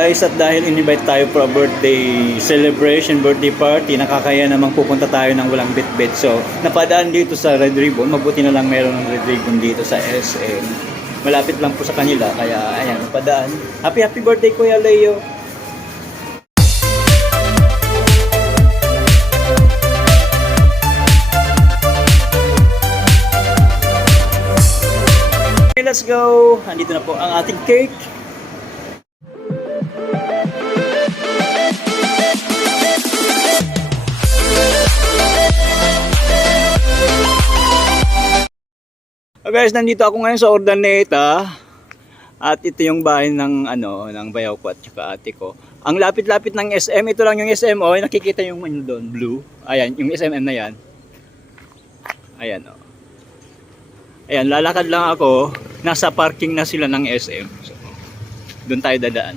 guys at dahil invite tayo for a birthday celebration, birthday party, nakakaya namang pupunta tayo ng walang bitbit. So, napadaan dito sa Red Ribbon. Mabuti na lang meron ng Red Ribbon dito sa SM. Malapit lang po sa kanila, kaya ayan, napadaan. Happy happy birthday Kuya Leo! Let's go! Andito na po ang ating cake. Oh, guys, nandito ako ngayon sa Ordaneta. At ito yung bahay ng ano, ng bayaw ko at saka ate ko. Ang lapit-lapit ng SM, ito lang yung SM, oh, nakikita yung ano doon, blue. Ayan, yung SMM na yan. Ayan, oh. Ayan, lalakad lang ako. Nasa parking na sila ng SM. So, doon tayo dadaan.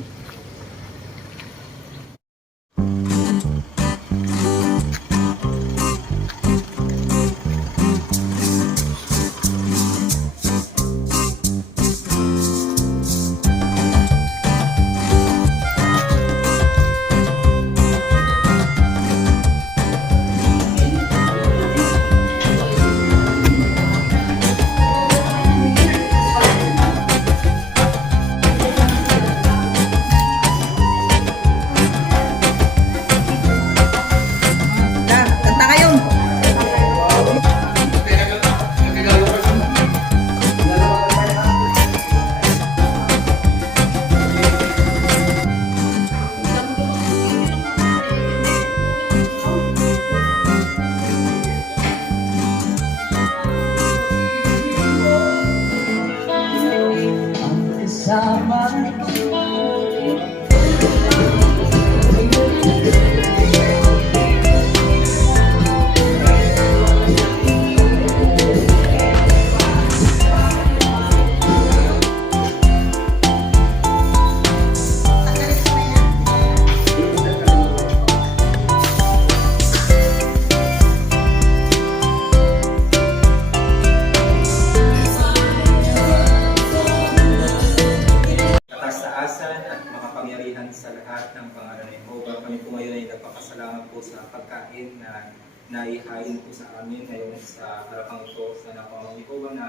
Lahat ng pangalan ng Jehovah. Kami po ngayon ay nagpapasalamat po sa pagkain na naihain po sa amin ngayon sa harapang ito sa napamang Jehovah na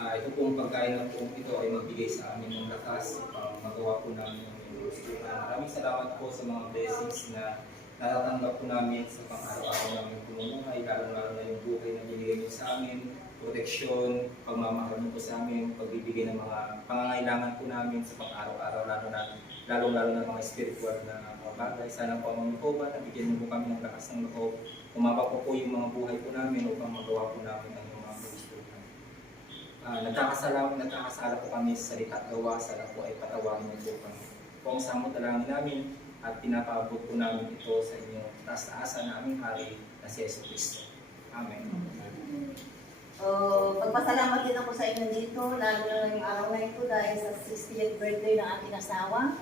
ah, ito pong pagkain na po ito ay magbigay sa amin ng lakas upang magawa po namin ang gusto. Maraming salamat po sa mga blessings na natatanggap po namin sa pang-araw-araw namin pumumuhay, lalo-lalo na yung buhay na binigay niyo sa amin, proteksyon, pagmamahal niyo po sa amin, pagbibigay ng mga pangangailangan po namin sa pang-araw-araw, lalo na lalo-lalo na mga spiritual na mga bagay. Sana po ang Jehovah, nabigyan niyo po kami ng lakas ng loob. Umaba po po yung mga buhay po namin upang magawa po namin ang mga gusto namin. Ah, nagkakasalamat, nagkakasala po kami sa salita at gawa, sana po ay patawarin niyo po kami. Po ang samot dalangin namin at pinapaabot po namin ito sa inyong taas-taasa na aming hari na si Yesu Cristo. Amen. Oh, pagpasalamat din ako sa inyo dito, lalo na yung araw na ito dahil sa 60th birthday ng ating asawa.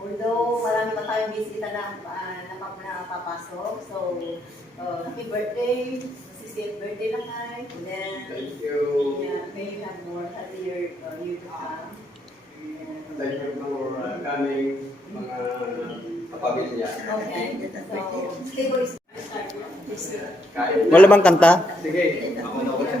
Although marami pa tayong bisita na uh, napap napapasok. So, uh, happy birthday, 60th birthday lang ay. And then, Thank you. yeah, may you have more happier uh, year to come. Thank you for uh, coming, mga kapamilya. Okay, so, Kain. Wala bang kanta? Sige. Ako na ulit.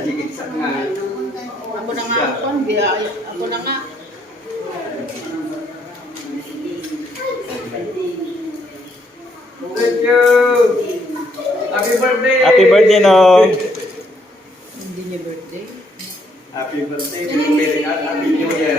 Higit sa nga. Ako na nga, ako, biyaya. Ako na nga. Thank you. Happy birthday. Happy birthday, no? Hindi niya birthday. Happy birthday. Happy, happy New Year.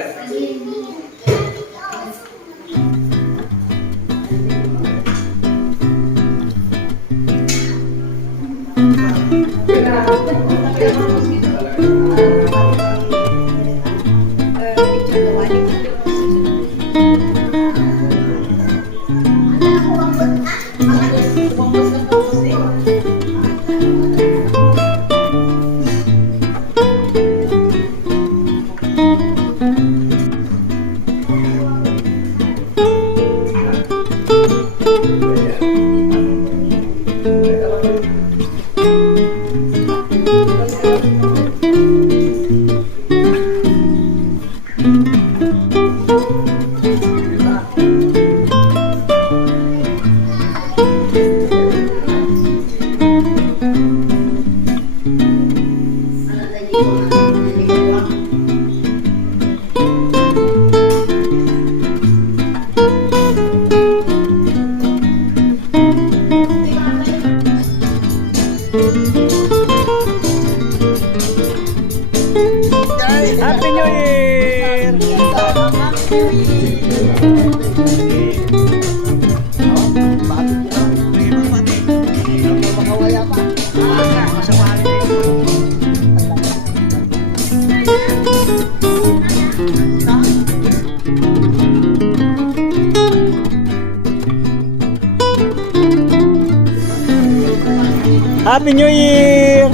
Happy New Year!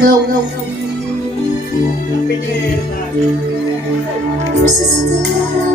Go, go, go. It's